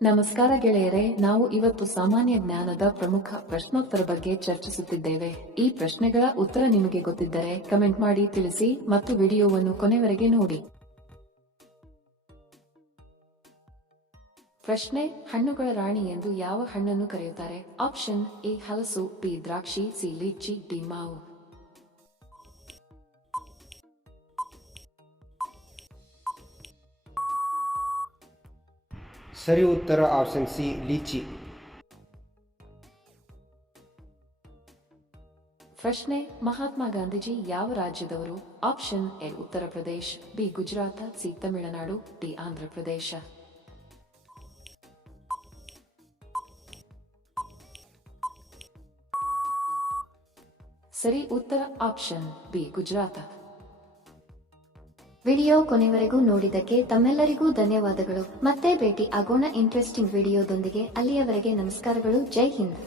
ನಮಸ್ಕಾರ ಗೆಳೆಯರೆ, ನಾವು ಇವತ್ತು ಸಾಮಾನ್ಯ ಜ್ಞಾನದ ಪ್ರಮುಖ ಪ್ರಶ್ನೋತ್ತರ ಬಗ್ಗೆ ಚರ್ಚಿಸುತ್ತಿದ್ದೇವೆ. ಈ ಪ್ರಶ್ನೆಗಳ ಉತ್ತರ ನಿಮಗೆ ಗೊತ್ತಿದ್ದರೆ ಕಮೆಂಟ್ ಮಾಡಿ ತಿಳಿಸಿ ಮತ್ತು ವಿಡಿಯೋವನ್ನು ಕೊನೆವರೆಗೆ ನೋಡಿ. ಪ್ರಶ್ನೆ: ಹಣ್ಣುಗಳ ರಾಣಿ ಎಂದು ಯಾವ ಹಣ್ಣನ್ನು ಕರೆಯುತ್ತಾರೆ? ಆಪ್ಷನ್ ಎ ಹಲಸು, ಬಿ ದ್ರಾಕ್ಷಿ, ಸಿ ಲೀಚಿ, ಡಿ ಮಾವು. ಸರಿ ಉತ್ತರ ಆಪ್ಷನ್ ಸಿ ಲೀಚಿ. ಪ್ರಶ್ನೆ: ಮಹಾತ್ಮ ಗಾಂಧೀಜಿ ಯಾವ ರಾಜ್ಯದವರು? Option A Uttar Pradesh, B Gujarat, C Tamil Nadu, D Andhra Pradesh. ಸರಿ ಉತ್ತರ ಆಪ್ಷನ್ ಬಿ ಗುಜರಾತ್. ವಿಡಿಯೋ ಕೊನೆವರೆಗೂ ನೋಡಿದ್ದಕ್ಕೆ ತಮ್ಮೆಲ್ಲರಿಗೂ ಧನ್ಯವಾದಗಳು. ಮತ್ತೆ ಭೇಟಿ ಆಗೋಣ ಇಂಟ್ರೆಸ್ಟಿಂಗ್ ವಿಡಿಯೋದೊಂದಿಗೆ. ಅಲ್ಲಿಯವರೆಗೆ ನಮಸ್ಕಾರಗಳು. ಜೈ ಹಿಂದ್.